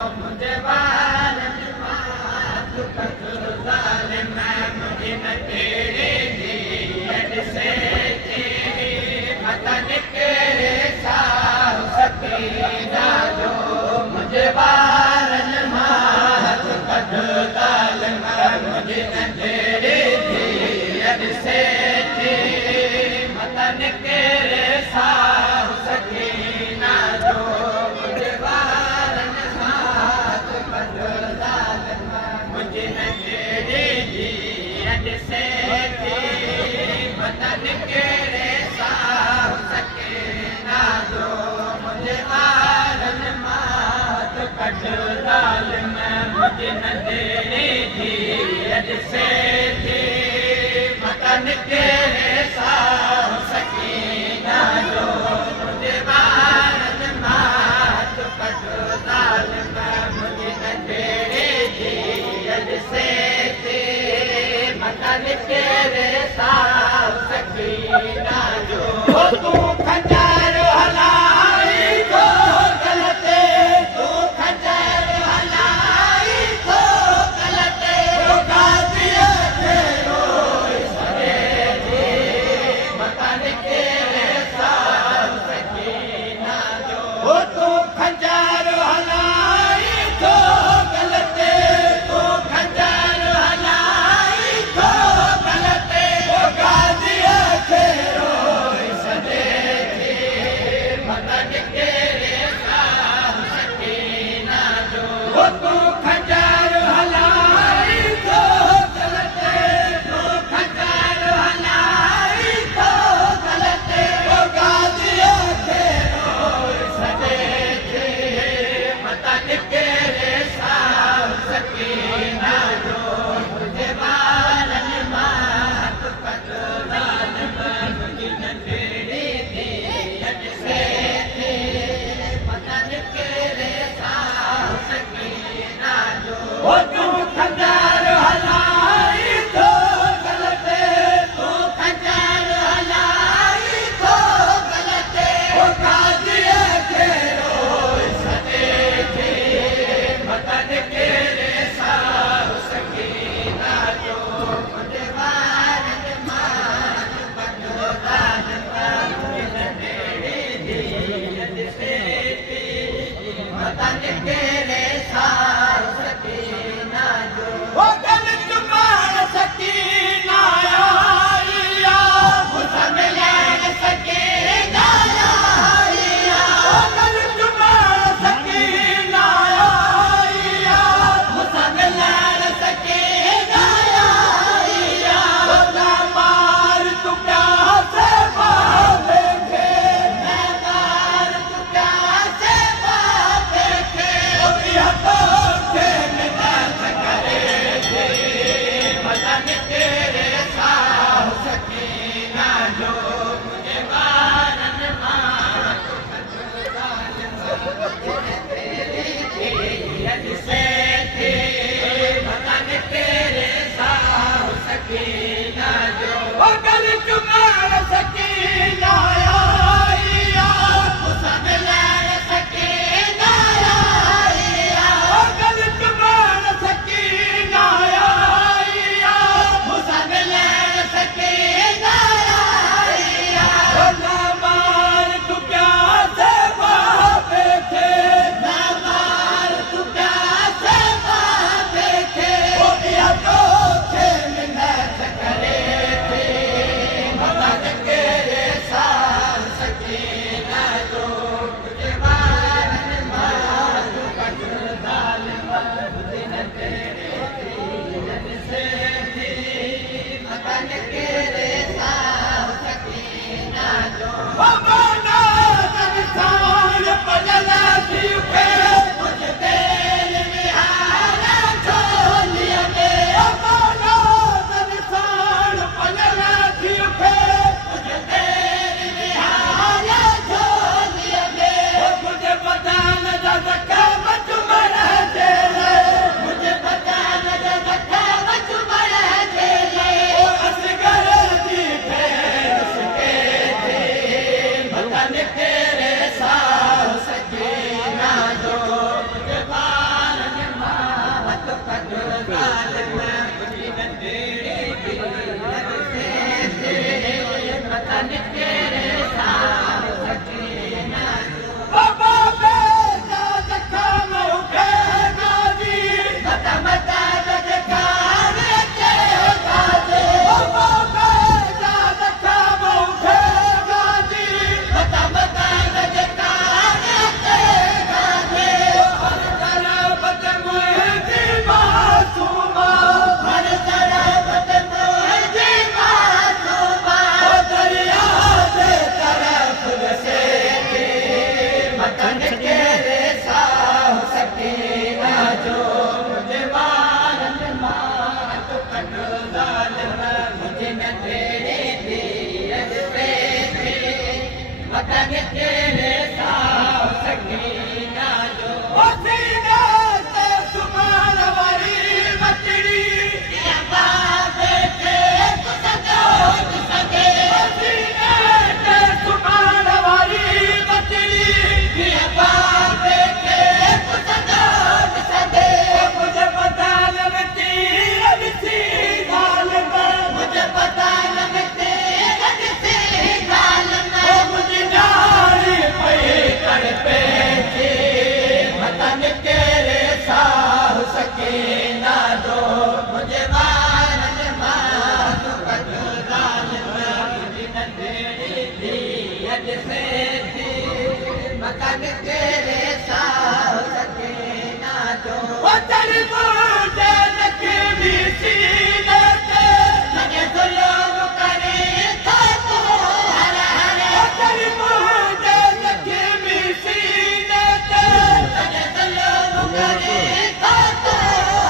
मुझे वारन मात कठोर जालिम मुझे न तेरे दियत से तेरी मतन तेरे साथ सकीना जो मुझे वारन मात कठोर जालिम मुझे न तेरे दियत से तेरी मतन तेरे साथ सकीना जो मुझे वारन मात कठोर जालिम मुझे न तेरे दियत से तेरी मतन तेरे साथ सकीना जो मुझे वारन मात कठोर जालिम मुझे न तेरे दियत से तेरी मतन तेरे साथ सकीना जो मुझे वारन मात कठोर जालिम मुझे न तेरे दियत से तेरी मतन तेरे साथ सकीना जो तू खंजर हलाई तो गलते तू खंजर हलाई तो गलते गाजिया तेरो सरे जी मतन तेरे साथ सकीना जो तू खंजर हलाई तो गलते तू खंजर हलाई तो गलते गाजिया तेरो सरे जी मतन तेरे साथ सकीना जो तू खंजर हलाई तो गलते तू खंजर हलाई तो गलते गाजिया तेरो सरे जी मतन तेरे साथ सकीना जो मुझे वारन मात कठोर जालिम मुझे न तेरी दियत से तेरी मतन तेरे साथ सकीना जो तू खंजर हलाई तो गलते तू खंजर हलाई तो गलते गाजिया तेरो सरे जी मतन तेरे साथ सकीना जो मुझे वारन मात कठोर जालिम मुझे न तेरी दियत से तेरी मतन तेरे साथ सकीना जो गल चुमान सकीना आइया मुझमें लैन सकीना आइया गल चुमान सकीना आइया मुझमें लैन सकीना आइया ना मार तू प्यासे बाबे के मैं मार तू प्यासे बाबे के यह तो के मिन्नत करे जी मतन तेरे साथ सकीना जो मुझे वारन मात कठोर जालिम मुझे न तेरी दियत से तेरी मतन तेरे साथ सकीना जो गल चुमान सकीना आइया मुझमें लैन सकीना आइया गल चुमान सकीना आइया मुझमें लैन सकीना आइया ना मार तू प्यासे बाबे थे ना मार तू प्यासे वतन मुझे लक्ष्मी सीनत लगे जुल्म करे खातो हर हर वतन मुझे लक्ष्मी सीनत लगे जुल्म करे खातो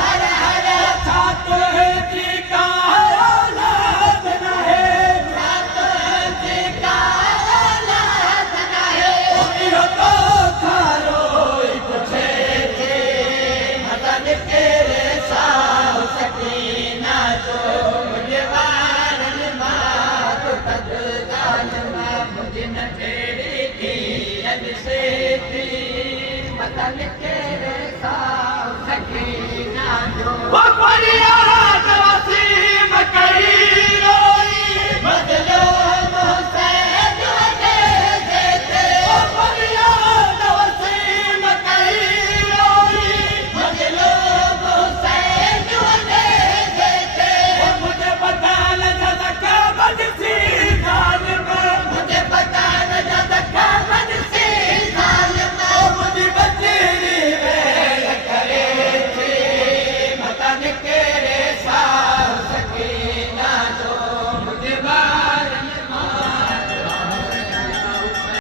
हर हर छातो है जी का औलाद न है छातो है जी का औलाद न है ओ तो खारो कुछ मदन तेरे साव सकीना जो मुझे वारन मात तद जानमा मुझे न तेरी थी अद से थी मदन